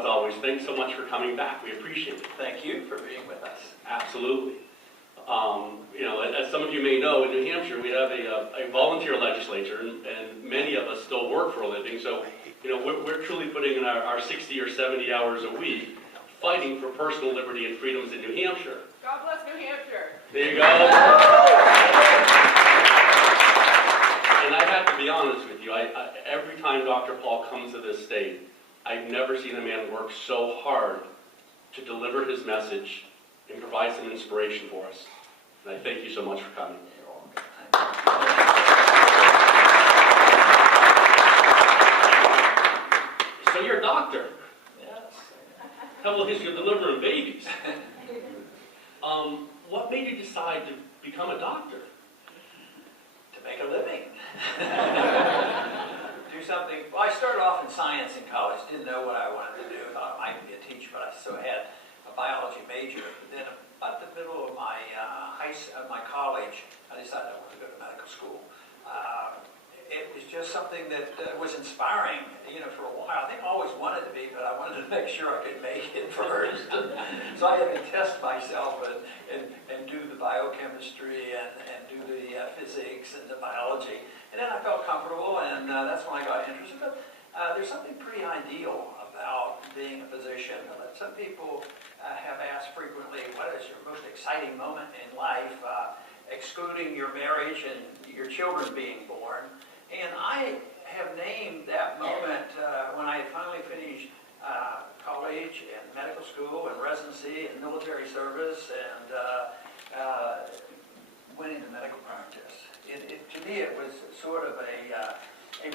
as always, thanks so much for coming back. We appreciate it. Thank you for being with us. Absolutely. You know, as some of you may know, in New Hampshire, we have a volunteer legislature, and many of us still work for a living. So, you know, we're truly putting in our 60 or 70 hours a week fighting for personal liberty and freedoms in New Hampshire. God bless New Hampshire. There you go. And I have to be honest with you, every time Dr. Paul comes to this state, I've never seen a man work so hard to deliver his message and provide some inspiration for us. And I thank you so much for coming. So you're a doctor. Yes. Have a little history of delivering babies. What made you decide to become a doctor? To make a living. Do something. Well, I started off in science in college. Didn't know what I wanted to do. Thought I might be a teacher, but I still had a biology major. Then about the middle of my my college, I decided I wanted to go to medical school. It was just something that was inspiring, you know, for a while. I think I always wanted to be, but I wanted to make sure I could make it first. So I had to test myself and do the biochemistry and do the physics and the biology. And then I felt comfortable, and that's when I got interested. But there's something pretty ideal about being a physician. Some people have asked frequently, what is your most exciting moment in life, excluding your marriage and your children being born? And I have named that moment when I finally finished college and medical school and residency and military service and went into medical practice. To me, it was sort of a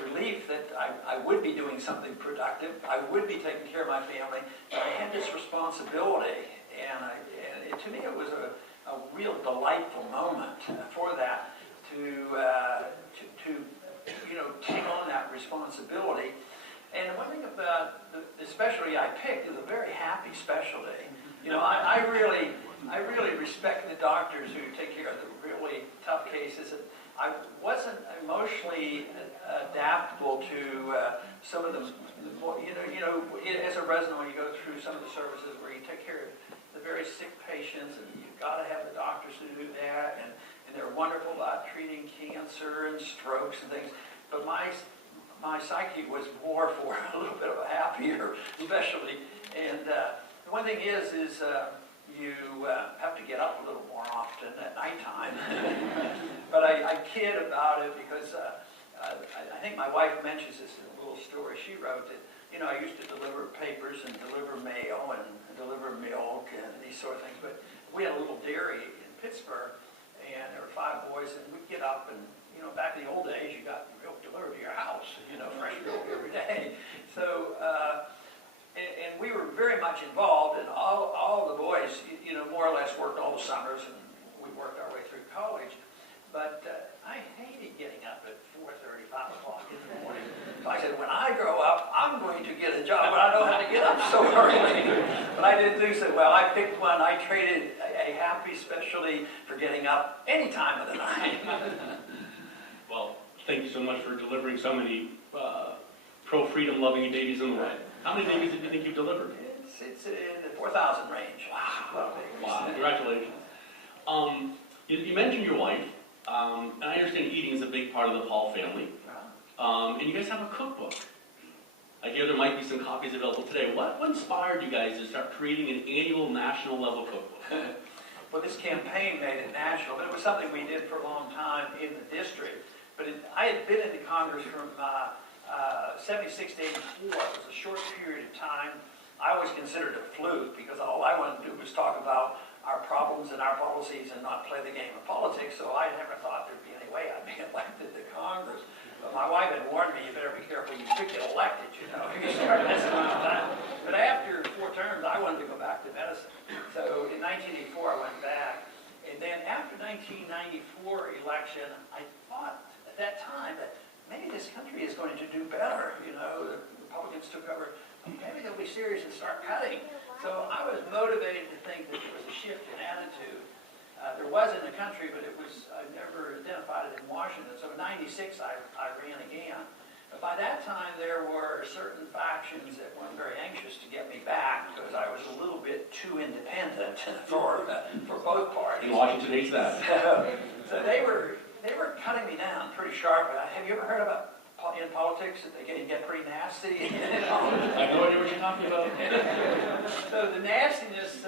relief that I would be doing something productive. I would be taking care of my family. But I had this responsibility, and to me, it was a real delightful moment for that to you know, take on that responsibility. And one thing about the specialty I picked is a very happy specialty. You know, I really respect the doctors who take care of the really tough cases. I wasn't emotionally adaptable to some of the more, you know, as a resident, when you go through some of the services where you take care of the very sick patients, and you've got to have the doctors to do that, and they're wonderful about treating cancer and strokes and things. But my psyche was more for a little bit of a happier specialty. And the one thing is you have to get up a little more often at nighttime. But I kid about it because I think my wife mentions this in a little story she wrote that, you know, I used to deliver papers and deliver mail and deliver milk and these sort of things. But we had a little dairy in Pittsburgh, and there were 5 boys, and we'd get up and, you know, back in the old days, you got milk delivered to your house, you know, fresh milk every day. So, and we were very much involved, and all the boys, you know, more or less worked all the summers, and we worked our way through college. But I hated getting up at 4:30, 5 o'clock in the morning. So I said, when I grow up, I'm going to get a job, but I know how to get up so early. But I didn't do so well. I picked one. I traded a happy specialty for getting up any time of the night. Well, thank you so much for delivering so many pro-freedom loving babies in the world. How many babies did you think you delivered? It's in the 4,000 range. Wow. Wow, congratulations. You mentioned your wife, and I understand eating is a big part of the Paul family. And you guys have a cookbook. I hear there might be some copies available today. What inspired you guys to start creating an annual national level cookbook? Well, this campaign made it national, but it was something we did for a long time in the district. But I had been in the Congress from 76 to 84. It was a short period of time. I always considered it a fluke because all I wanted to do was talk about our problems and our policies and not play the game of politics. So I never thought there'd be any way I'd be elected to Congress. But my wife had warned me, you better be careful, you could get elected, you know, if you start messing around with that. But after 4 terms, I wanted to go back to medicine. So in 1984, I went back. And then after 1994 election, I thought at that time that maybe this country is going to do better. You know, the Republicans took over. Maybe they'll be serious and start cutting. So I was motivated to think that there was a shift in attitude. There was in the country, but it was, I never identified it in Washington. So in 96, I ran again. But by that time, there were certain factions that weren't very anxious to get me back because I was a little bit too independent for both parties. And Washington hates that. So they were cutting me down pretty sharply. Have you ever heard about in politics that they can get pretty nasty? I have no idea what you're talking about. So the nastiness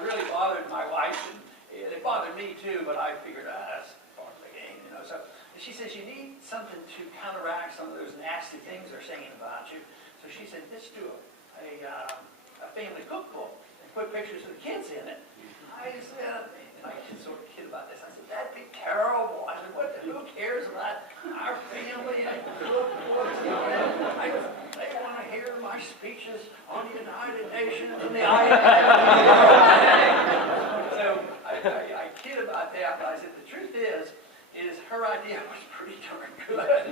really bothered my wife, and it bothered me too. But I figured, that's part of the game, you know. So she says, you need something to counteract some of those nasty things they're saying about you. So she said, let's do a family cookbook and put pictures of the kids in it. I said, and I sort of kid about this. I said, that'd be terrible. I said, who cares about our family and cookbooks? They want to hear my speeches on the United Nations and the So I kid about that, but I said, the truth is her idea was pretty darn good.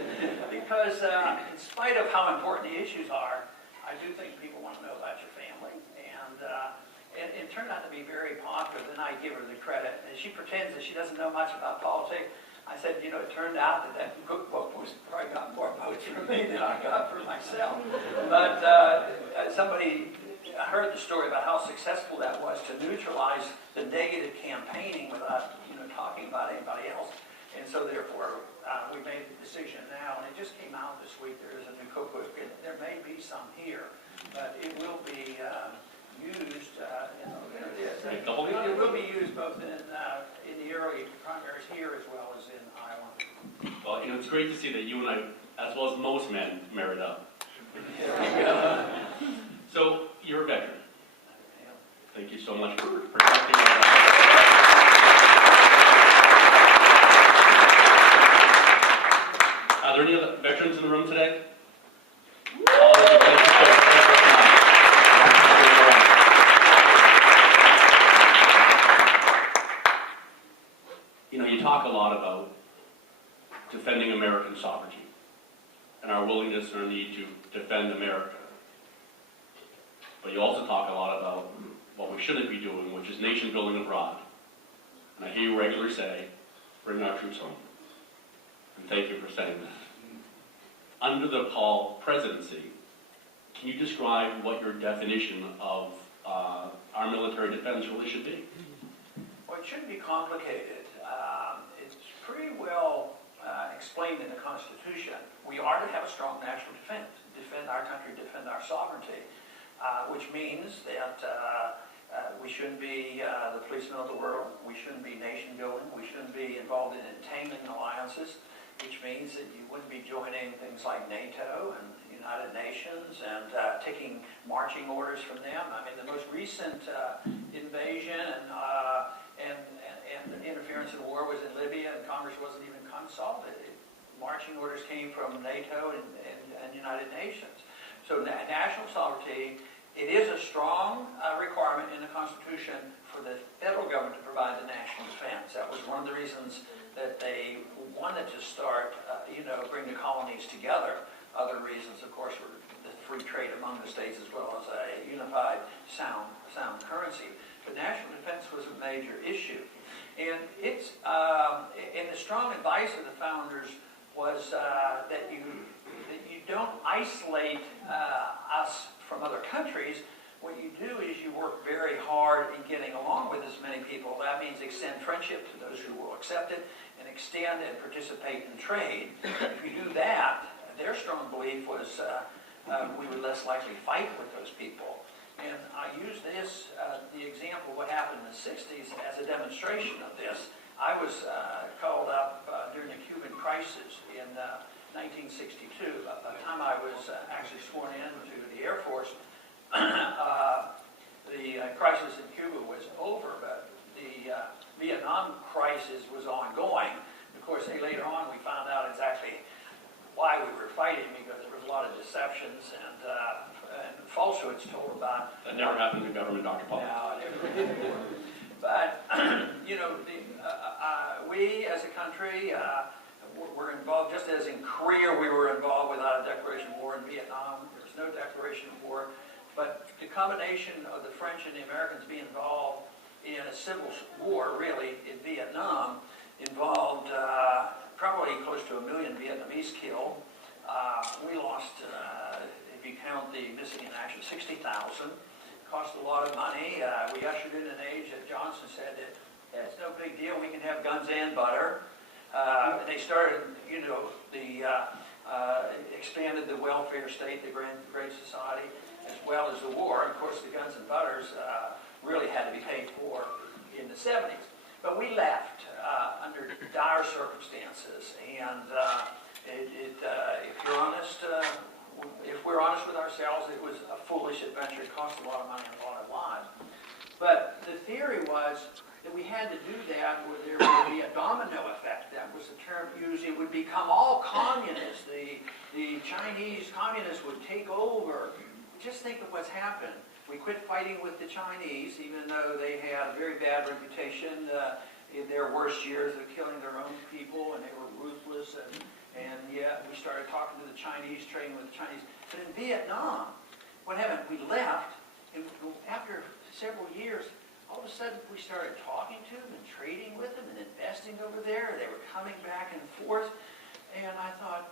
Because in spite of how important the issues are, I do think people want to know about your family. And it turned out to be very popular, and I give her the credit. And she pretends that she doesn't know much about politics. I said, you know, it turned out that cookbook probably got more votes from me than I got for myself. But somebody heard the story about how successful that was to neutralize the negative campaigning without, you know, talking about anybody else. And so therefore, we made the decision now, and it just came out this week. There is a new cookbook, and there may be some here, but it will be used, you know, there it is. It will be used both in the early primaries here as well as in Iowa. Well, you know, it's great to see that you and I, as well as most men, married up. So, you're a veteran. Thank you so much for protecting us. Are there any other veterans in the room today? You know, you talk a lot about defending American sovereignty and our willingness or need to defend America. But you also talk a lot about what we shouldn't be doing, which is nation building abroad. And I hear you regularly say, bring our troops home. And thank you for saying that. Under the Paul presidency, can you describe what your definition of our military defense really should be? Well, it shouldn't be complicated. It's pretty well explained in the Constitution. We are to have a strong national defense, defend our country, defend our sovereignty, which means that we shouldn't be the policemen of the world. We shouldn't be nation building. We shouldn't be involved in entangling alliances, which means that you wouldn't be joining things like NATO and the United Nations and taking marching orders from them. I mean, the most recent invasion and interference in war was in Libya, and Congress wasn't even consolidated. Marching orders came from NATO and United Nations. So national sovereignty, it is a strong requirement in the Constitution for the federal government to provide the national defense. That was one of the reasons that they wanted to start, bring the colonies together. Other reasons, of course, were the free trade among the states as well as a unified, sound currency. But national defense was a major issue. And it's, and the strong advice of the founders was that you don't isolate us from other countries. What you do is you work very hard in getting along with as many people. That means extend friendship to those who will accept it, and extend and participate in trade. If you do that, their strong belief was we would less likely fight with those people. And I use this, the example of what happened in the 60s, as a demonstration of this. I was called up during the Cuban crisis in 1962. By the time I was actually sworn into the Air Force, the crisis in Cuba was over, but the Vietnam crisis was ongoing. Of course, later on we found out exactly why we were fighting, because there was a lot of deceptions and falsehoods told about. That never happened in government, Dr. Paul. No, it never did. But, we as a country were involved, just as in Korea we were involved without a declaration of war. In Vietnam, there was no declaration of war. But the combination of the French and the Americans being involved in a civil war, really, in Vietnam, involved probably close to 1 million Vietnamese killed, We lost, if you count the missing in action, 60,000. Cost a lot of money. We ushered in an age that Johnson said that it's no big deal. We can have guns and butter. And they started, expanded the welfare state, the Great Society, as well as the war. And of course, the guns and butters really had to be paid for in the 70s. But we left under dire circumstances. And if we're honest with ourselves, it was a foolish adventure. It cost a lot of money and a lot of lives. But the theory was that we had to do that where there would be a domino effect. That was the term used. It would become all communist. The Chinese communists would take over. Just think of what's happened. We quit fighting with the Chinese, even though they had a very bad reputation in their worst years of killing their own people, and they were ruthless. And yet we started talking to the Chinese, trading with the Chinese. But in Vietnam, what happened? We left, and after several years, all of a sudden we started talking to them and trading with them and investing over there. They were coming back and forth. And I thought,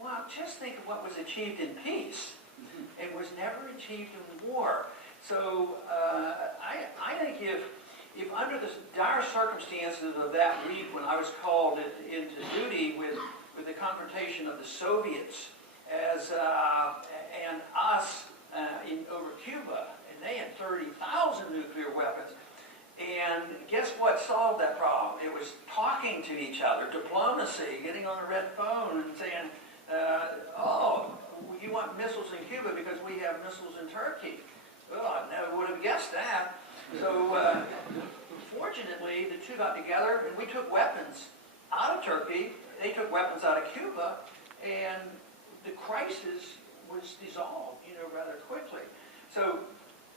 wow, just think of what was achieved in peace and was never achieved in war. So I think if under the dire circumstances of that week when I was called into duty with the confrontation of the Soviets and us over Cuba, and they had 30,000 nuclear weapons. And guess what solved that problem? It was talking to each other, diplomacy, getting on the red phone and saying, oh, you want missiles in Cuba because we have missiles in Turkey. Well, I never would have guessed that. So fortunately, the two got together and we took weapons out of Turkey. They took weapons out of Cuba, and the crisis was dissolved, rather quickly. So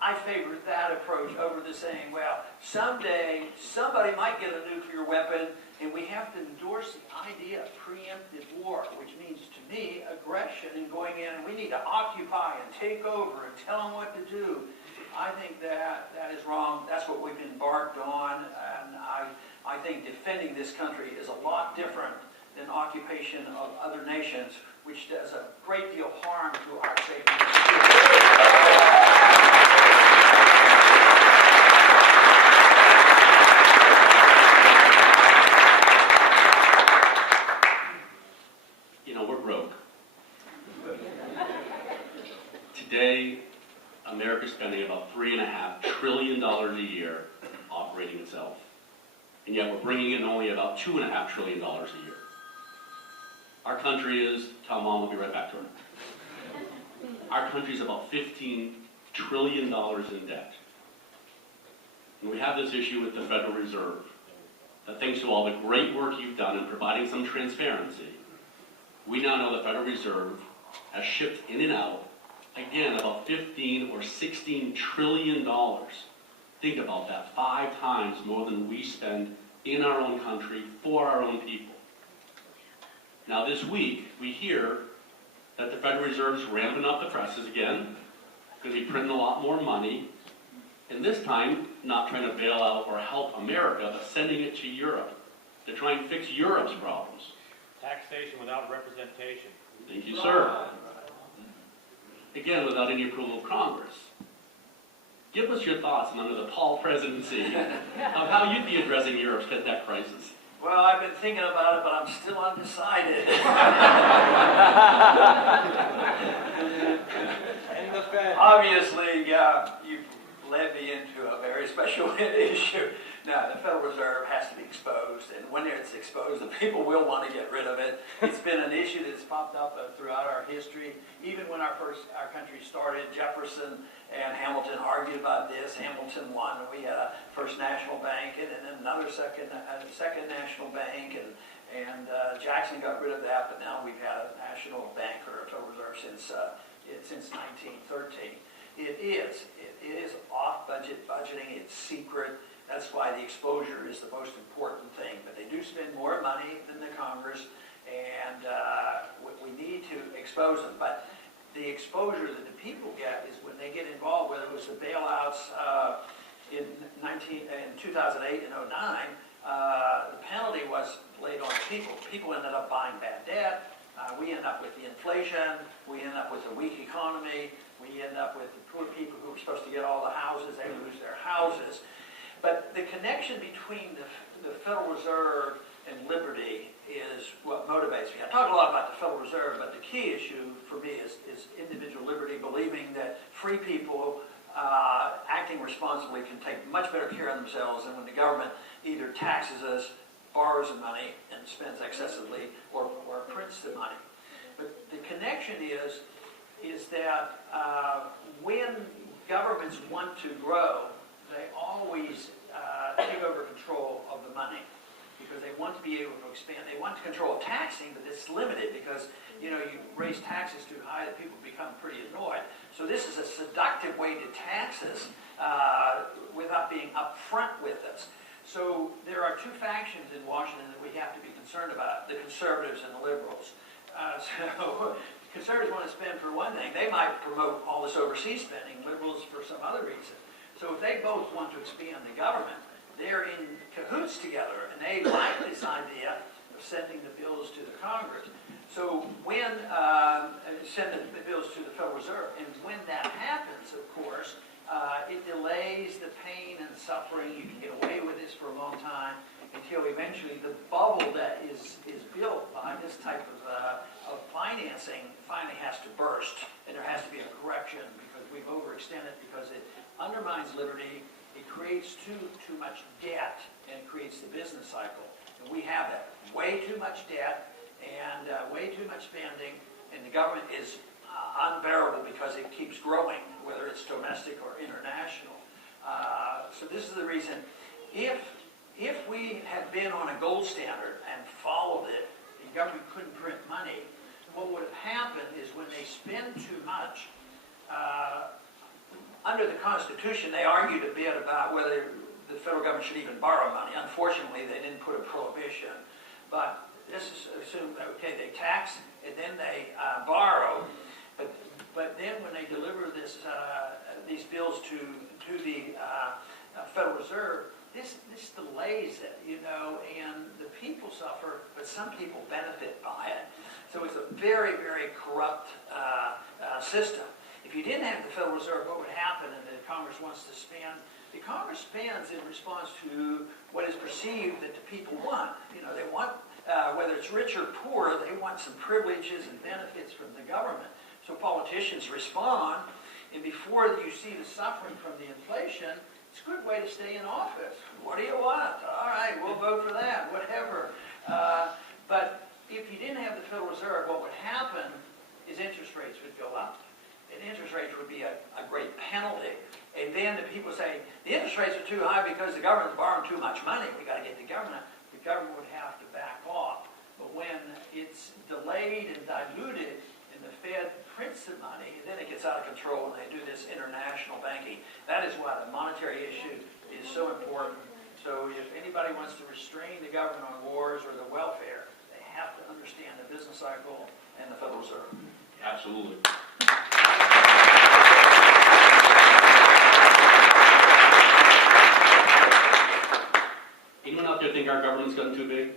I favored that approach over the saying, well, someday somebody might get a nuclear weapon, and we have to endorse the idea of preemptive war, which means, to me, aggression and going in, and we need to occupy and take over and tell them what to do. I think that is wrong. That's what we've embarked on, and I think defending this country is a lot different than occupation of other nations, which does a great deal of harm to our safety. We're broke. Today, America's spending about $3.5 trillion a year operating itself. And yet we're bringing in only about $2.5 trillion a year. Our country is, tell Mom we'll be right back to her. Our country is about $15 trillion in debt. And we have this issue with the Federal Reserve, that thanks to all the great work you've done in providing some transparency, we now know the Federal Reserve has shipped in and out, again, about $15 or $16 trillion. Think about that, 5 times more than we spend in our own country for our own people. Now this week, we hear that the Federal Reserve's ramping up the presses again, going to be printing a lot more money, and this time, not trying to bail out or help America, but sending it to Europe to try and fix Europe's problems. Taxation without representation. Thank you, sir. Again, without any approval of Congress. Give us your thoughts under the Paul presidency of how you'd be addressing Europe's debt crisis. Well, I've been thinking about it, but I'm still undecided. Obviously, you've led me into a very special issue. Now, the Federal Reserve has to be exposed, and when it's exposed, the people will want to get rid of it. It's been an issue that's popped up throughout our history. Even when our country started, Jefferson and Hamilton argued about this. Hamilton won, and we had a First National Bank, and then another second National Bank, and Jackson got rid of that, but now we've had a national bank or a Federal Reserve since 1913. It is off-budget budgeting. It's secret. That's why the exposure is the most important thing. But they do spend more money than the Congress, and we need to expose them. But the exposure that the people get is when they get involved, whether it was the bailouts in 2008 and 09, the penalty was laid on people. People ended up buying bad debt. we end up with the inflation, we end up with a weak economy, we end up with the poor people who are supposed to get all the houses, they lose their houses. But the connection between the Federal Reserve and liberty is what motivates me. I talk a lot about the Federal Reserve, but the key issue for me is individual liberty, believing that free people acting responsibly can take much better care of themselves than when the government either taxes us, borrows the money, and spends excessively, or prints the money. But the connection is that when governments want to grow, they always take over control of the money because they want to be able to expand. They want to control taxing, but it's limited because you raise taxes too high that people become pretty annoyed. So this is a seductive way to tax us without being upfront with us. So there are two factions in Washington that we have to be concerned about, the conservatives and the liberals. So conservatives want to spend for one thing. They might promote all this overseas spending, liberals for some other reason. So if they both want to expand the government, they're in cahoots together, and they like this idea of sending the bills to the Congress. So when, send the bills to the Federal Reserve, and when that happens, of course, it delays the pain and suffering. You can get away with this for a long time until eventually the bubble that is built by this type of financing finally has to burst, and there has to be a correction because we've overextended, because it undermines liberty, it creates too much debt, and it creates the business cycle. And we have that. Way too much debt and way too much spending, and the government is unbearable because it keeps growing, whether it's domestic or international. So this is the reason, if we had been on a gold standard and followed it, the government couldn't print money, what would have happened is when they spend too much, under the Constitution, they argued a bit about whether the federal government should even borrow money. Unfortunately, they didn't put a prohibition. But this is assumed that, okay, they tax and then they borrow. But then when they deliver these bills to the Federal Reserve, this delays it, and the people suffer, but some people benefit by it. So it's a very, very corrupt system. If you didn't have the Federal Reserve, what would happen? And the Congress wants to spend. The Congress spends in response to what is perceived that the people want. They want, whether it's rich or poor, they want some privileges and benefits from the government. So politicians respond, and before you see the suffering from the inflation, it's a good way to stay in office. What do you want? All right, we'll vote for that, whatever. But if you didn't have the Federal Reserve, what would happen is interest rates would go up. And interest rates would be a great penalty. And then the people say, the interest rates are too high because the government's borrowing too much money. We've got to get the government would have to back off. But when it's delayed and diluted, and the Fed prints the money, and then it gets out of control, and they do this international banking. That is why the monetary issue is so important. So if anybody wants to restrain the government on wars or the welfare, they have to understand the business cycle and the Federal Reserve. Absolutely. Anyone out there think our government's gotten too big?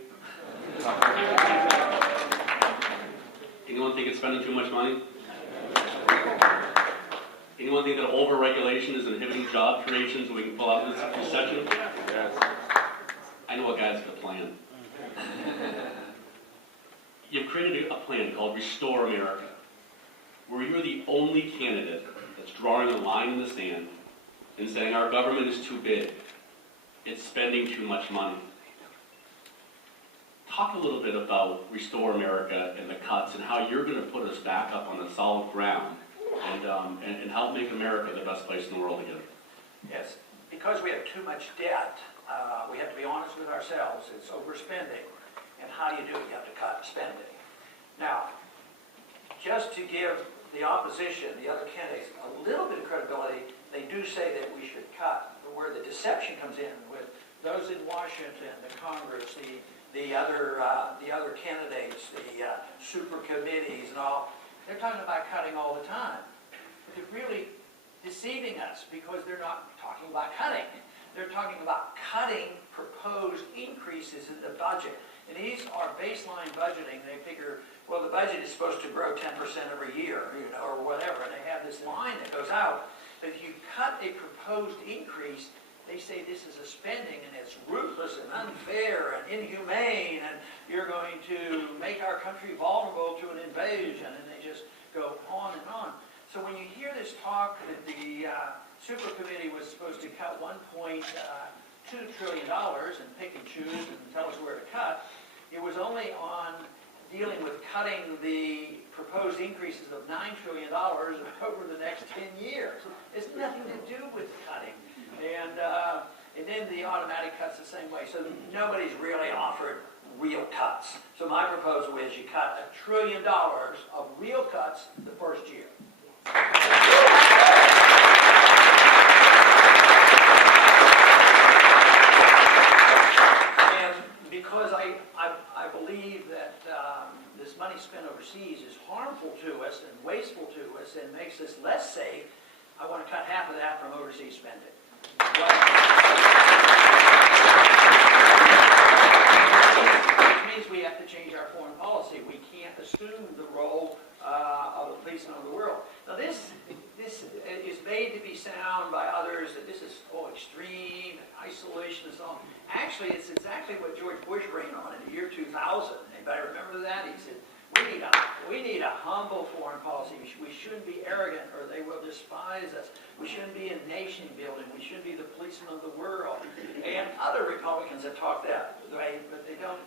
Anyone think it's spending too much money? Anyone think that over-regulation is inhibiting job creation so we can pull out of this recession? Yes. I know a guy's got a plan. You've created a plan called Restore America, where you're the only candidate that's drawing a line in the sand and saying our government is too big. It's spending too much money. Talk a little bit about Restore America and the cuts and how you're going to put us back up on the solid ground and help make America the best place in the world again. Yes, because we have too much debt, we have to be honest with ourselves. It's overspending. And how do you do it? You have to cut spending. Now, just to give the opposition, the other candidates, a little bit of credibility, they do say that we should cut. But where the deception comes in with those in Washington, the Congress, the other candidates, the super committees and all, they're talking about cutting all the time. But they're really deceiving us because they're not talking about cutting. They're talking about cutting proposed increases in the budget. And these are baseline budgeting. They figure, well, the budget is supposed to grow 10% every year, or whatever. And they have this line that goes out. But if you cut a proposed increase, they say this is a spending and it's ruthless and unfair and inhumane and you're going to make our country vulnerable to an invasion, and they just go on and on. So when you hear this talk that the super committee was supposed to cut $1.2 trillion and pick and choose and tell us where to cut, it was only on dealing with cutting the proposed increases of $9 trillion over the next 10 years. It's nothing to do with cutting. And then the automatic cuts the same way. So nobody's really offered real cuts. So my proposal is you cut $1 trillion of real cuts the first year. And because I believe that this money spent overseas is harmful to us and wasteful to us and makes us less safe, I want to cut half of that from overseas spending. Which means we have to change our foreign policy. We can't assume the role of the policeman of the world. Now this is made to be sound by others that this is extreme and isolationist and all. Actually, it's exactly what George Bush ran on in the year 2000. Anybody remember that? He said, we need a humble foreign policy. We shouldn't be arrogant or they will despise us. We shouldn't be a nation building. We shouldn't be the policeman of the world. And other Republicans have talked that way, but they don't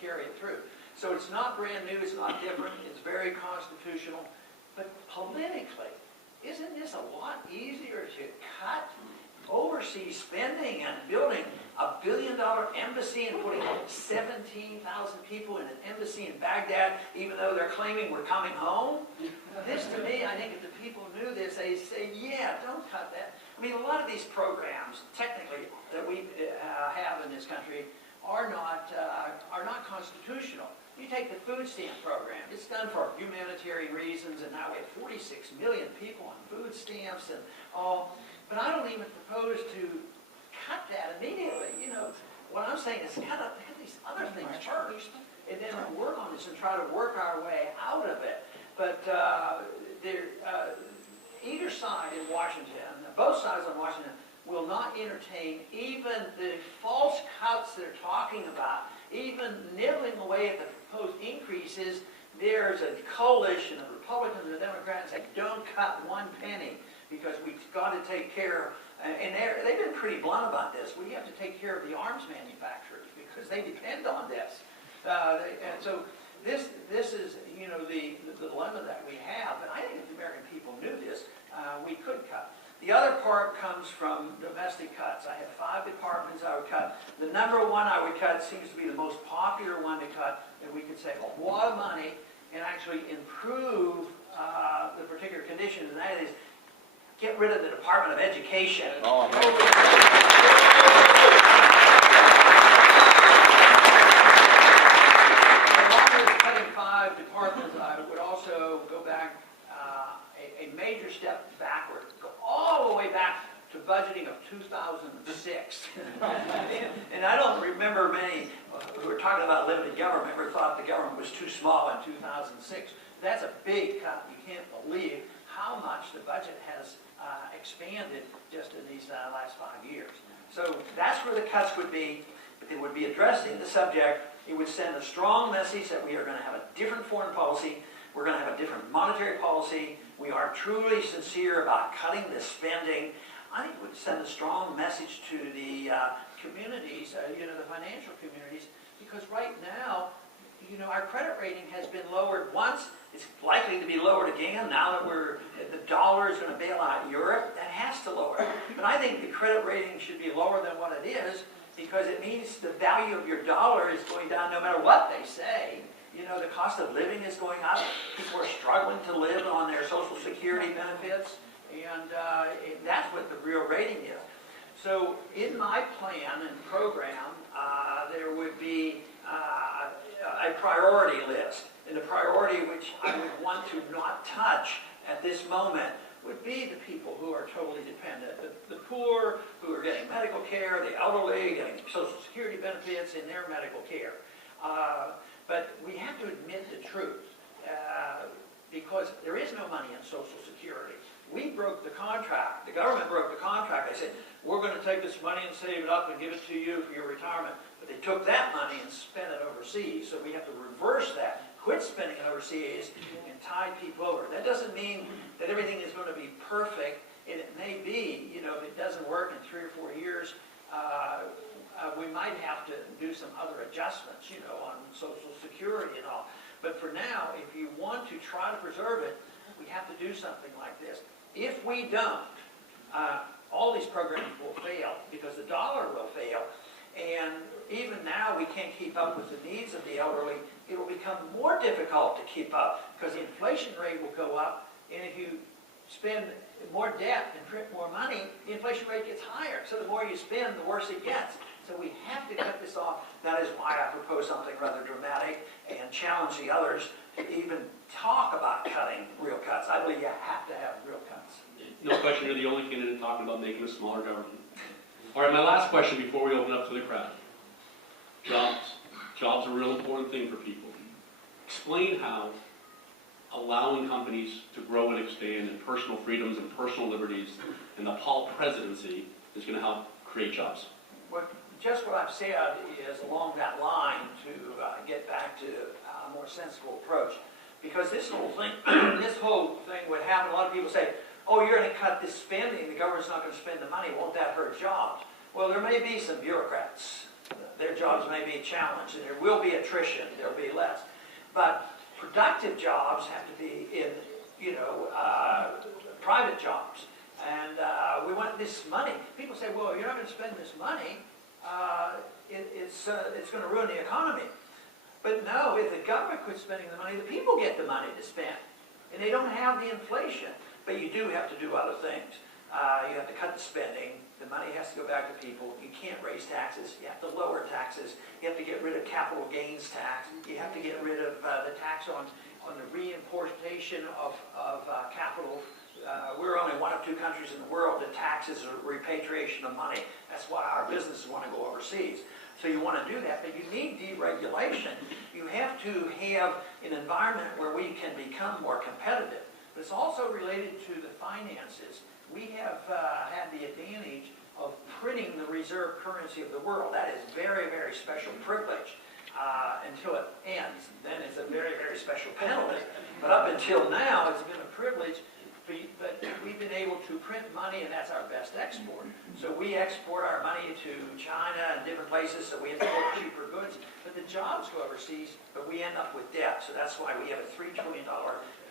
carry it through. So it's not brand new, it's not different, it's very constitutional. But politically, isn't this a lot easier to cut overseas spending and building a $1 billion embassy and putting 17,000 people in an embassy in Baghdad, even though they're claiming we're coming home? This, to me, I think if the people knew this, they'd say, yeah, don't cut that. I mean, a lot of these programs, technically, that we have in this country are not constitutional. You take the food stamp program. It's done for humanitarian reasons, and now we have 46 million people on food stamps and all. But I don't even propose to cut that immediately. What I'm saying is cut these other things first, and then work on this and try to work our way out of it. But either side in Washington, both sides in Washington, will not entertain even the false cuts they're talking about, even nibbling away at the proposed increases. There's a coalition of Republicans and Democrats that don't cut one penny because we've got to take care, and they've been pretty blunt about this, we have to take care of the arms manufacturers because they depend on this. And so this is, the dilemma that we have. And I think if the American people knew this, we could cut. The other part comes from domestic cuts. I have 5 departments I would cut. The number one I would cut seems to be the most popular one to cut, and we could save a lot of money and actually improve the particular conditions, and that is get rid of the Department of Education. Oh, Along with cutting 5 departments, I would also go back a major step backward. Go all the way back to budgeting of 2006. And I don't remember many who were talking about limited government ever thought the government was too small in 2006. That's a big cut. You can't believe how much the budget has expanded just in these last 5 years. So that's where the cuts would be. But they would be addressing the subject. It would send a strong message that we are going to have a different foreign policy. We're going to have a different monetary policy. We are truly sincere about cutting the spending. I think it would send a strong message to the communities, the financial communities, because right now, our credit rating has been lowered once. It's likely to be lowered again now that the dollar is going to bail out Europe. That has to lower. But I think the credit rating should be lower than what it is because it means the value of your dollar is going down no matter what they say. The cost of living is going up. People are struggling to live on their Social Security benefits. And that's what the real rating is. So in my plan and program, there would be a priority list. And the priority which I would want to not touch at this moment would be the people who are totally dependent. The poor who are getting medical care, the elderly getting Social Security benefits in their medical care. But we have to admit the truth, because there is no money in Social Security. We broke the contract. The government broke the contract. They said, we're going to take this money and save it up and give it to you for your retirement. But they took that money and spent it overseas. So we have to reverse that, quit spending it overseas, and tide people over. That doesn't mean that everything is going to be perfect. It may be, you know, if it doesn't work in 3 or 4 years, we might have to do some other adjustments, you know, on Social Security and all. But for now, if you want to try to preserve it, we have to do something like this. If we don't, all these programs will fail because the dollar will fail. And even now, we can't keep up with the needs of the elderly. It will become more difficult to keep up because the inflation rate will go up. And if you spend more debt and print more money, the inflation rate gets higher. So the more you spend, the worse it gets. So we have to cut this off. That is why I propose something rather dramatic and challenge the others to even talk about cutting real cuts. I believe you have to have real cuts. No question, you're the only candidate talking about making a smaller government. All right, my last question before we open up to the crowd. Jobs. Jobs are a real important thing for people. Explain how allowing companies to grow and expand and personal freedoms and personal liberties and the Paul presidency is going to help create jobs. Well, just what I've said is along that line to get back to a more sensible approach. Because this whole thing, would happen. A lot of people say, oh, you're going to cut this spending, the government's not going to spend the money, won't that hurt jobs? Well, there may be some bureaucrats. Their jobs may be challenged, and there will be attrition, there will be less. But productive jobs have to be in, you know, private jobs. And we want this money. People say, well, you're not going to spend this money, it's going to ruin the economy. But no, if the government quits spending the money, the people get the money to spend. And they don't have the inflation. But you do have to do other things. You have to cut the spending. The money has to go back to people. You can't raise taxes. You have to lower taxes. You have to get rid of capital gains tax. You have to get rid of the tax on the reimportation of capital. We're only one of 2 countries in the world that taxes a repatriation of money. That's why our businesses want to go overseas. So you want to do that, but you need deregulation. You have to have an environment where we can become more competitive. But it's also related to the finances. We have had the advantage of printing the reserve currency of the world. That is very, very special privilege until it ends. Then it's a very, very special penalty. But up until now, it's been a privilege. But we've been able to print money, and that's our best export. So we export our money to China and different places, so we import cheaper goods. But the jobs go overseas, but we end up with debt. So that's why we have a $3 trillion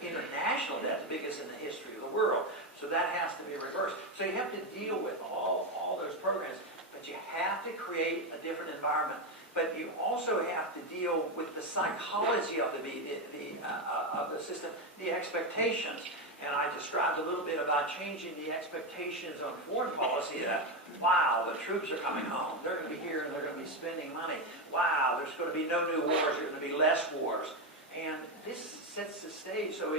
international debt, the biggest in the history of the world. So that has to be reversed. So you have to deal with all those programs, but you have to create a different environment. But you also have to deal with the psychology of the system, the expectations. And I described a little bit about changing the expectations on foreign policy that, wow, the troops are coming home. They're going to be here and they're going to be spending money. Wow, there's going to be no new wars. There's going to be less wars. And this sets the stage. So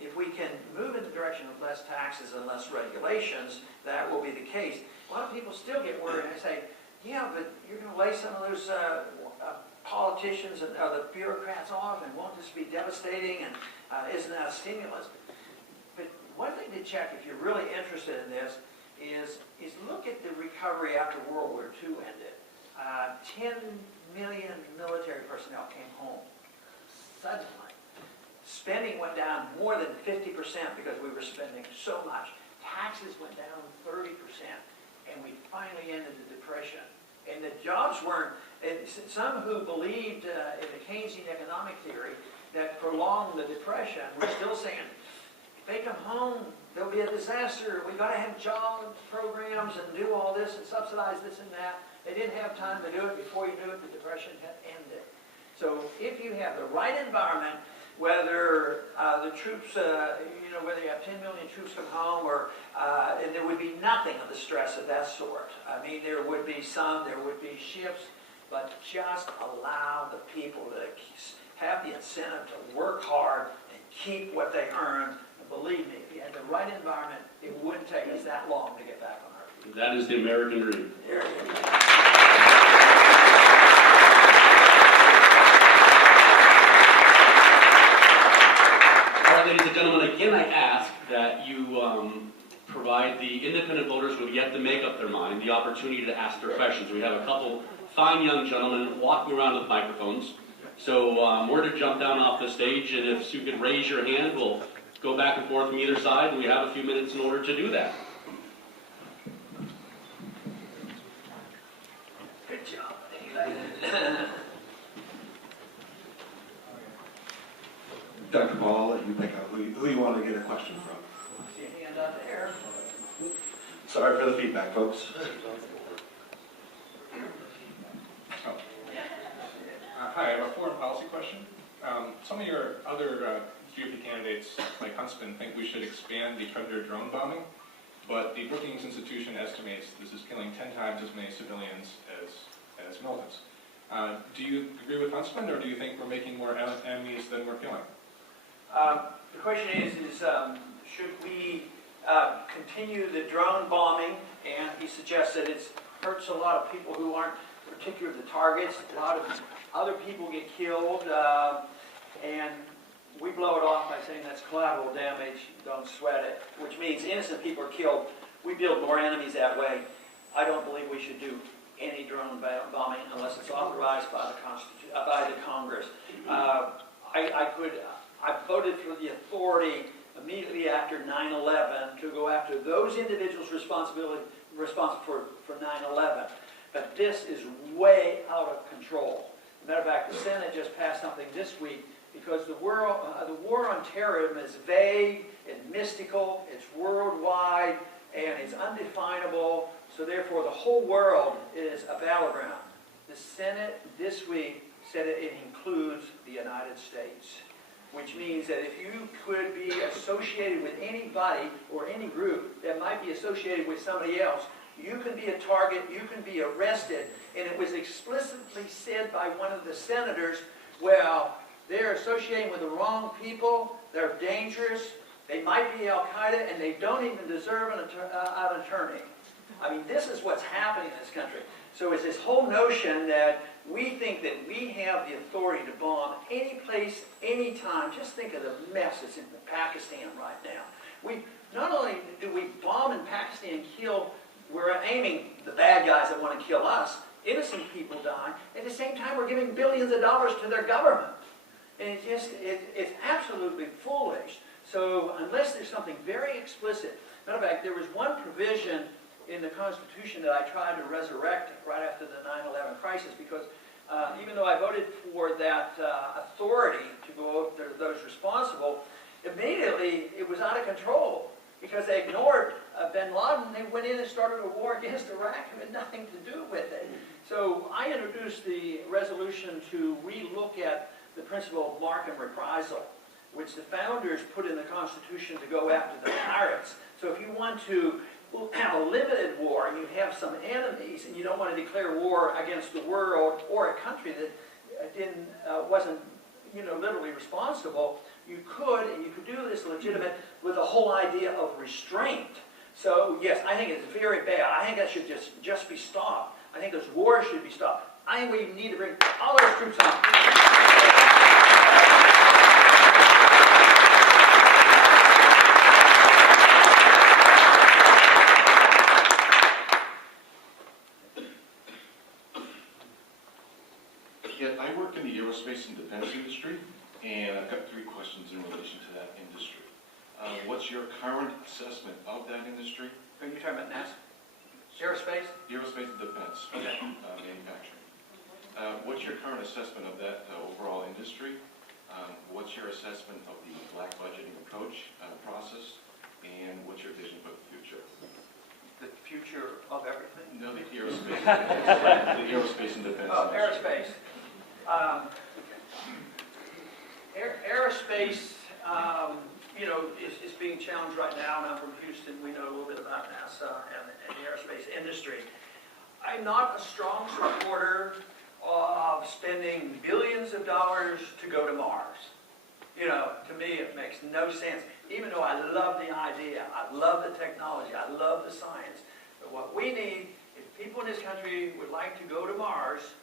if we can move in the direction of less taxes and less regulations, that will be the case. A lot of people still get worried and they say, yeah, but you're going to lay some of those politicians and the bureaucrats off, and won't this be devastating, and isn't that a stimulus? But one thing to check if you're really interested in this is look at the recovery after World War II ended. 10 million military personnel came home suddenly. Spending went down more than 50% because we were spending so much. Taxes went down 30%, and we finally ended the Depression. And the jobs weren't, some who believed in the Keynesian economic theory that prolonged the Depression were still saying, if they come home, there'll be a disaster. We've got to have job programs and do all this and subsidize this and that. They didn't have time to do it. Before you knew it, the Depression had ended. So if you have the right environment, whether the troops, whether you have 10 million troops come home, or and there would be nothing of the stress of that sort. I mean, there would be shifts, but just allow the people to have the incentive to work hard and keep what they earn. And believe me, if you had the right environment, it wouldn't take us that long to get back on our feet. That is the American dream. There you go. right, ladies and gentlemen, again I ask that you provide the independent voters who have yet to make up their mind the opportunity to ask their questions. We have a couple fine young gentlemen walking around with microphones. So we're to jump down off the stage, and if you could raise your hand, we'll go back and forth from either side, and we have a few minutes in order to do that. Good job. Dr. Paul, I'll let you pick out who you want to get a question from. See a hand out there. Sorry for the feedback, folks. Hi, I have a foreign policy question. Some of your other GOP candidates, like Huntsman, think we should expand the Predator drone bombing, but the Brookings Institution estimates this is killing 10 times as many civilians as militants. Do you agree with Huntsman, or do you think we're making more enemies than we're killing? The question is should we continue the drone bombing? And he suggests that it hurts a lot of people who aren't particularly the targets. A lot of other people get killed, and we blow it off by saying that's collateral damage, don't sweat it, which means innocent people are killed. We build more enemies that way. I don't believe we should do any drone bombing unless it's authorized by the Congress. I voted for the authority immediately after 9/11 to go after those individuals responsible for 9/11. But this is way out of control. As a matter of fact, the Senate just passed something this week because the war on terrorism is vague, it's mystical, it's worldwide, and it's undefinable. So therefore, the whole world is a battleground. The Senate this week said it includes the United States, which means that if you could be associated with anybody or any group that might be associated with somebody else, you can be a target, you can be arrested. And it was explicitly said by one of the senators, well, they're associating with the wrong people, they're dangerous, they might be Al-Qaeda, and they don't even deserve an attorney. I mean, this is what's happening in this country. So it's this whole notion that we think that we have the authority to bomb any place, any time. Just think of the mess that's in Pakistan right now. Not only do we bomb in Pakistan and kill, we're aiming the bad guys that want to kill us, innocent people die. At the same time, we're giving billions of dollars to their government. And it's absolutely foolish. So unless there's something very explicit, matter of fact, there was one provision in the Constitution that I tried to resurrect right after the 9/11 crisis, because even though I voted for that authority to go after those responsible, immediately it was out of control because they ignored bin Laden. They went in and started a war against Iraq and had nothing to do with it. So I introduced the resolution to relook at the principle of mark and reprisal, which the founders put in the Constitution to go after the pirates. So if you want to have a limited war and you have some enemies and you don't want to declare war against the world or a country that wasn't literally responsible, you could do this legitimate with the whole idea of restraint. So yes, I think it's very bad. I think that should just be stopped. I think those wars should be stopped. I think we need to bring all those troops on. Yeah, I work in the aerospace and defense industry, and I've got 3 questions in relation to that industry. What's your current assessment of that industry? Are you talking about NASA? Aerospace? Aerospace and defense manufacturing. What's your current assessment of that overall industry? What's your assessment of the black budgeting approach process? And what's your vision for the future? The future of everything? No, the aerospace. The aerospace and defense. Oh, aerospace. Aerospace, is being challenged right now, and I'm from Houston. We know a little bit about NASA and the aerospace industry. I'm not a strong supporter of spending billions of dollars to go to Mars. To me, it makes no sense. Even though I love the idea, I love the technology, I love the science. But what we need, if people in this country would like to go to Mars,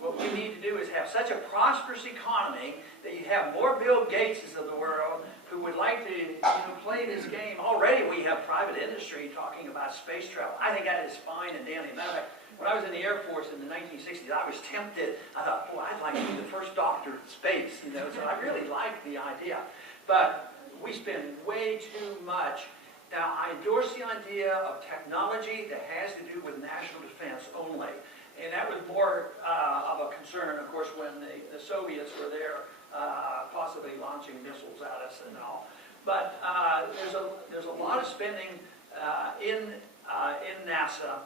What we need to do is have such a prosperous economy that you have more Bill Gateses of the world who would like to play this game. Already we have private industry talking about space travel. I think that is fine and dandy. Matter of fact, when I was in the Air Force in the 1960s, I was tempted. I thought, boy, I'd like to be the first doctor in space, so I really liked the idea. But we spend way too much. Now, I endorse the idea of technology that has to do with national defense only. And that was more of a concern, of course, when the Soviets were there, possibly launching missiles at us and all. But there's a lot of spending in NASA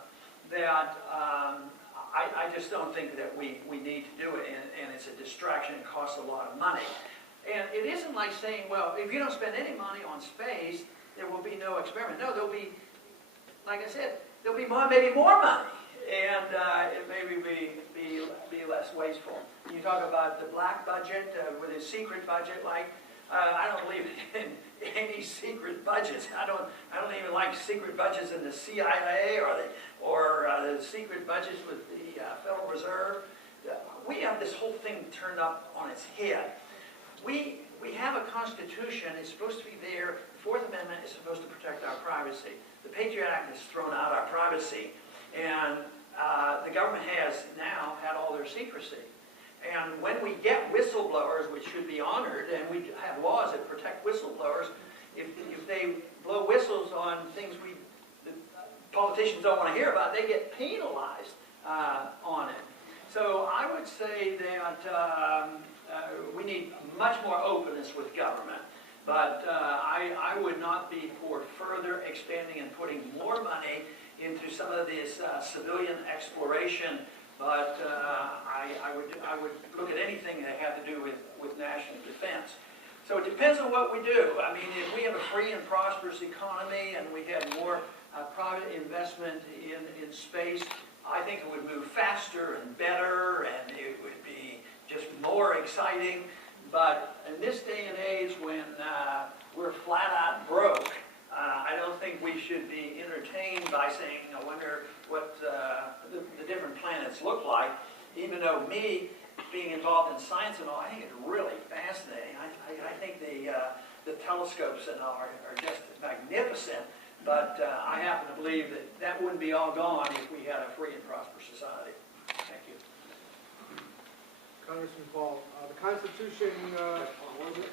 that I just don't think that we need to do it, and it's a distraction. It costs a lot of money. And it isn't like saying, well, if you don't spend any money on space, there will be no experiment. No, there'll be, like I said, there'll be maybe more money, and it maybe be less wasteful. You talk about the black budget with a secret budget, like I don't believe in any secret budgets. I don't even like secret budgets in the CIA or the secret budgets with the Federal Reserve. We have this whole thing turned up on its head. We have a Constitution. It's supposed to be there. The Fourth Amendment is supposed to protect our privacy. The Patriot Act has thrown out our privacy. And the government has now had all their secrecy. And when we get whistleblowers, which should be honored, and we have laws that protect whistleblowers, if they blow whistles on things the politicians don't want to hear about, they get penalized on it. So I would say that we need much more openness with government. But I would not be for further expanding and putting more money into some of this civilian exploration. But I would look at anything that had to do with national defense. So it depends on what we do. I mean, if we have a free and prosperous economy and we have more private investment in space, I think it would move faster and better, and it would be just more exciting. But in this day and age when we're flat out broke, I don't think we should be entertained by saying, I wonder what the different planets look like. Even though me, being involved in science and all, I think it's really fascinating. I think the telescopes and all are just magnificent. But I happen to believe that wouldn't be all gone if we had a free and prosperous society. Thank you. Congressman Paul, the Constitution, what is it?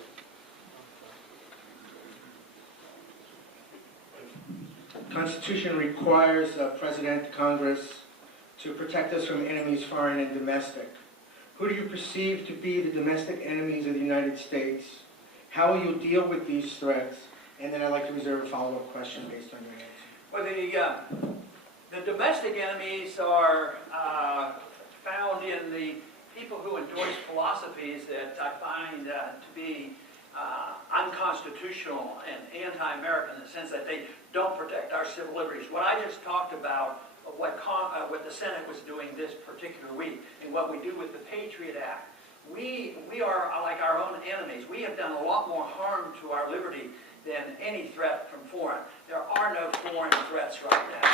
Constitution requires President, Congress to protect us from enemies, foreign and domestic. Who do you perceive to be the domestic enemies of the United States? How will you deal with these threats? And then I'd like to reserve a follow-up question based on your answer. Well, the domestic enemies are found in the people who endorse philosophies that I find to be unconstitutional and anti-American in the sense that they don't protect our civil liberties. What I just talked about, what the Senate was doing this particular week, and what we do with the Patriot Act, we are like our own enemies. We have done a lot more harm to our liberty than any threat from foreign. There are no foreign threats right now.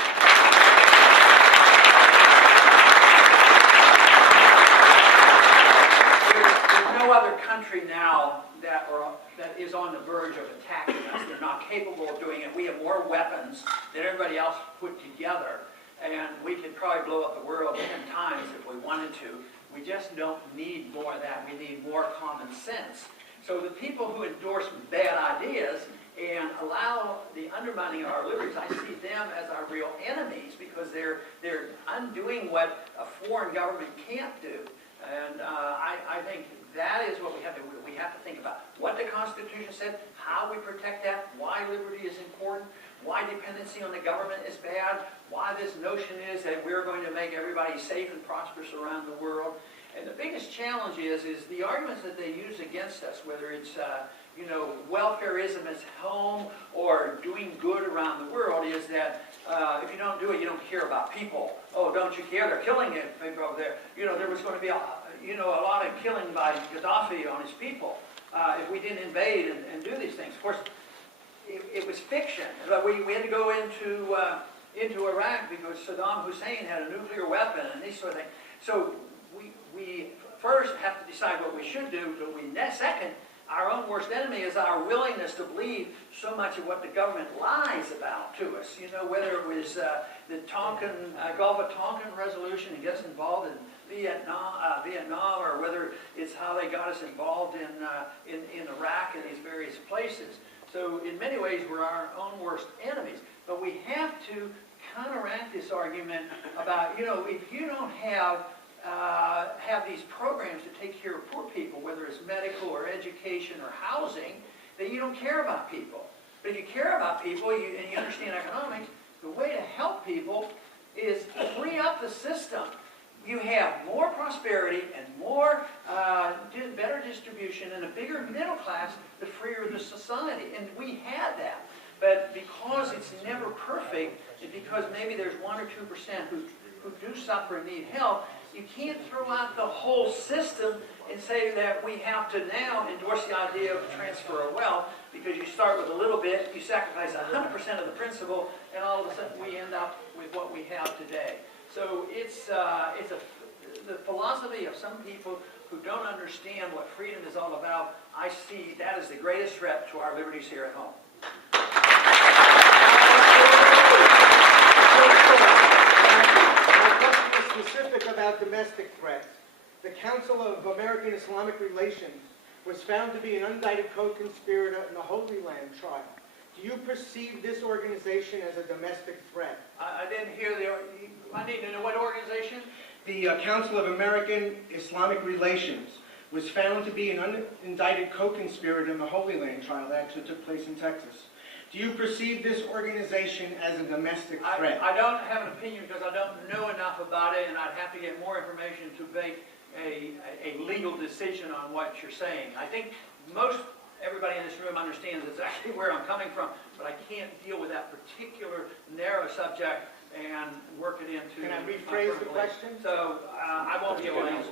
There's no other country now that is on the verge of attacking us. They're not capable of doing it. We have more weapons than everybody else put together, and we could probably blow up the world 10 times if we wanted to. We just don't need more of that. We need more common sense. So the people who endorse bad ideas and allow the undermining of our liberties, I see them as our real enemies because they're undoing what a foreign government can't do. And I think that is what we have to do. We have to think about what the Constitution said, how we protect that, why liberty is important, why dependency on the government is bad, why this notion is that we're going to make everybody safe and prosperous around the world. And the biggest challenge is the arguments that they use against us, whether it's welfareism at home or doing good around the world, is that if you don't do it, you don't care about people. Oh, don't you care? They're killing people over there. There was going to be a lot of killing by Gaddafi on his people if we didn't invade and do these things. Of course, it was fiction. We had to go into Iraq because Saddam Hussein had a nuclear weapon and these sort of things. So we we first have to decide what we should do, but second, our own worst enemy is our willingness to believe so much of what the government lies about to us. You know, whether it was the Tonkin, Gulf of Tonkin resolution and gets involved in Vietnam, or whether it's how they got us involved in Iraq and these various places. So in many ways, we're our own worst enemies. But we have to counteract this argument about, you know, if you don't have these programs to take care of poor people, whether it's medical or education or housing, then you don't care about people. But if you care about people and you understand economics, the way to help people is free up the system. You have more prosperity and more better distribution and a bigger middle class, the freer the society. And we had that. But because it's never perfect, and because maybe there's 1 or 2% who do suffer and need help, you can't throw out the whole system and say that we have to now endorse the idea of transfer of wealth, because you start with a little bit, you sacrifice 100% of the principle, and all of a sudden we end up with what we have today. So it's the philosophy of some people who don't understand what freedom is all about. I see that as the greatest threat to our liberties here at home. Specific about domestic threats, the Council of American Islamic Relations was found to be an indicted co-conspirator in the Holy Land trial. Do you perceive this organization as a domestic threat? I didn't hear I need to know what organization? The Council of American Islamic Relations was found to be an indicted co-conspirator in the Holy Land trial that actually took place in Texas. Do you perceive this organization as a domestic threat? I don't have an opinion because I don't know enough about it, and I'd have to get more information to make a legal decision on what you're saying. I think everybody in this room understands exactly where I'm coming from, but I can't deal with that particular narrow subject and work it into... Can I rephrase the question? So I won't be able to answer.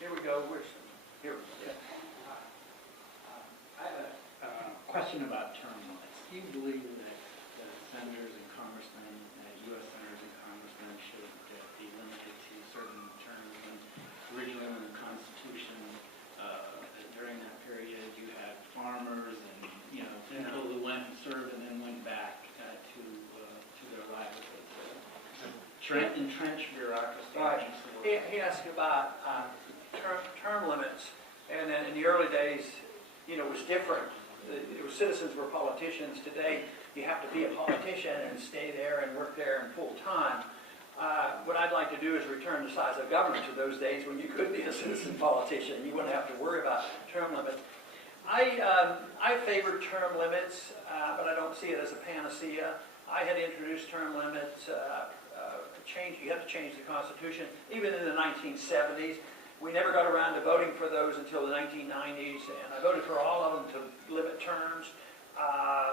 Here we go. Here. Yeah. I have a question about term limits. Do you believe that senators and congressmen, U.S. senators and congressmen should be limited to certain terms? And originally in the Constitution, during that period, you had farmers and people who went and served and then went back to their livelihood. Entrenched bureaucracy. Right. He asked about term limits, and then in the early days, it was different. It was citizens were politicians. Today, you have to be a politician and stay there and work there in full time. What I'd like to do is return the size of government to those days when you could be a citizen politician. You wouldn't have to worry about term limits. I favor term limits, but I don't see it as a panacea. I had introduced term limits. You have to change the Constitution, even in the 1970s. We never got around to voting for those until the 1990s, and I voted for all of them to limit terms,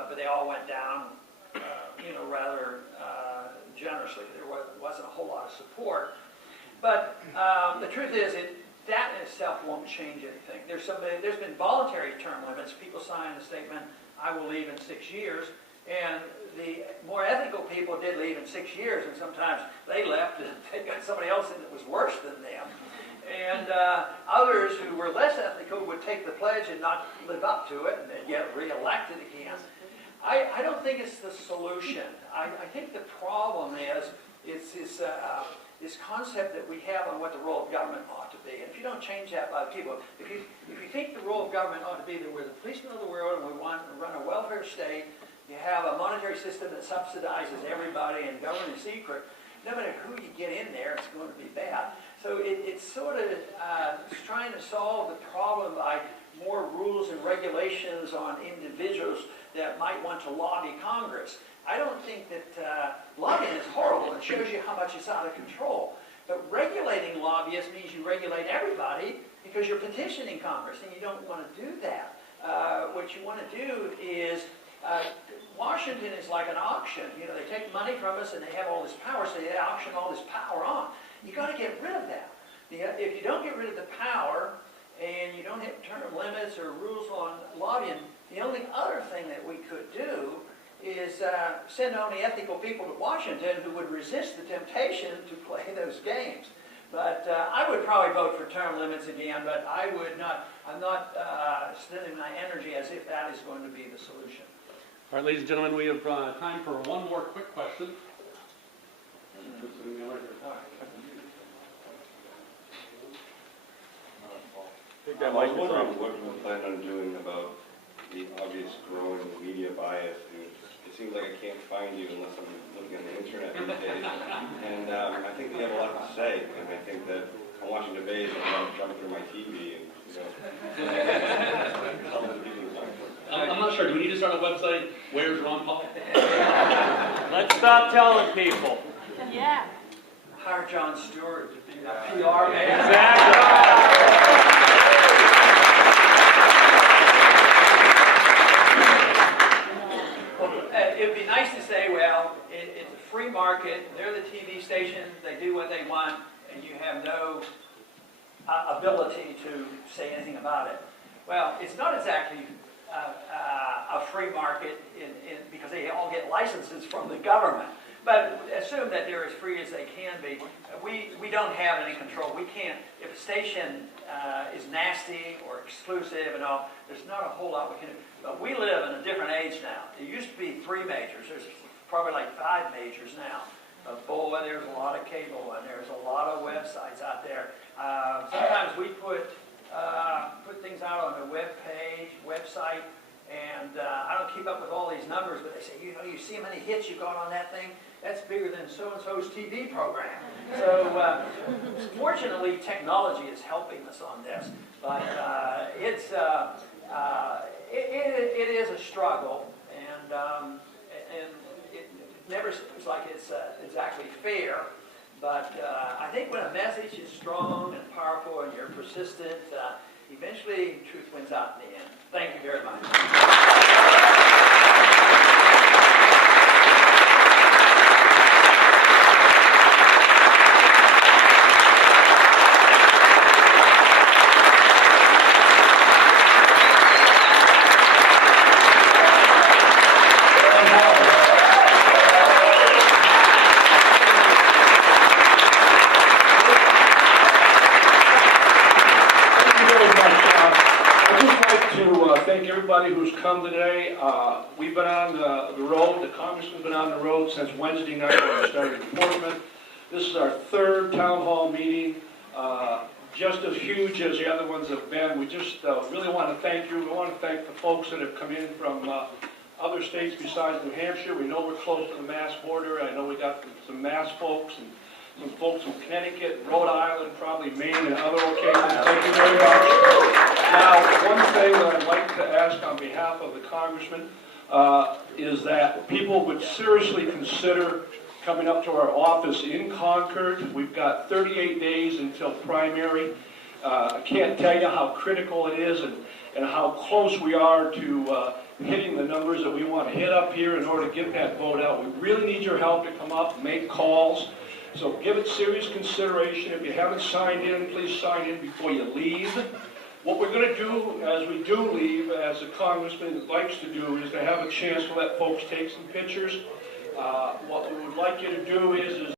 but they all went down, rather generously. There wasn't a whole lot of support. But the truth is, that in itself won't change anything. There's been voluntary term limits. People sign a statement, I will leave in 6 years, and the more ethical people did leave in 6 years, and sometimes they left and they got somebody else in that was worse than them. And others who were less ethical would take the pledge and not live up to it and then get reelected again. I don't think it's the solution. I think the problem is this concept that we have on what the role of government ought to be. And if you don't change that by people, if you think the role of government ought to be that we're the policemen of the world and we want to run a welfare state, you have a monetary system that subsidizes everybody and government is secret, no matter who you get in there, it's going to be bad. So it's sort of trying to solve the problem by more rules and regulations on individuals that might want to lobby Congress. I don't think that lobbying is horrible. It shows you how much it's out of control. But regulating lobbyists means you regulate everybody because you're petitioning Congress, and you don't want to do that. What you want to do is, Washington is like an auction. They take money from us and they have all this power, so they auction all this power on. You got to get rid of that. If you don't get rid of the power and you don't have term limits or rules on lobbying, the only other thing that we could do is send only ethical people to Washington who would resist the temptation to play those games. But I would probably vote for term limits again, but I'm not spending my energy as if that is going to be the solution. All right, ladies and gentlemen, we have time for one more quick question. I was wondering what you plan on doing about the obvious growing media bias. It seems like I can't find you unless I'm looking on the internet these days. And I think you have a lot to say, and I think that I'm watching debates and I'm jumping through my TV and, I'm not sure. Do we need to start a website? Where's Ron Paul? Let's stop telling people. Yeah. Hire John Stewart to be the PR man. Exactly. It'd be nice to say, well, it's a free market, they're the TV station, they do what they want, and you have no ability to say anything about it. Well, it's not exactly a free market because they all get licenses from the government. But assume that they're as free as they can be. We don't have any control. We can't, if a station is nasty or exclusive and all, there's not a whole lot we can do. But we live in a different age now. There used to be 3 majors. There's probably like 5 majors now. But boy, there's a lot of cable and there's a lot of websites out there. Sometimes we put things out on the website, and I don't keep up with all these numbers, but they say, you see how many hits you got on that thing? That's bigger than so-and-so's TV program. So fortunately, technology is helping us on this, but it is a struggle, and it never seems like it's exactly fair. But I think when a message is strong and powerful and you're persistent, eventually truth wins out in the end. Thank you very much. Thank everybody who's come today. We've been on the road. The Congressman's been on the road since Wednesday night when we started in Portland. This is our 3rd town hall meeting, just as huge as the other ones have been. We just really want to thank you. We want to thank the folks that have come in from other states besides New Hampshire. We know we're close to the Mass border. I know we got some Mass folks and some folks from Connecticut, Rhode Island, probably Maine, and other locations. Thank you very much. Now, one thing that I'd like to ask on behalf of the Congressman is that people would seriously consider coming up to our office in Concord. We've got 38 days until primary. I can't tell you how critical it is and how close we are to hitting the numbers that we want to hit up here in order to get that vote out. We really need your help to come up, make calls. So give it serious consideration. If you haven't signed in, please sign in before you leave. What we're going to do as we do leave, as the Congressman likes to do, is to have a chance to let folks take some pictures. What we would like you to do is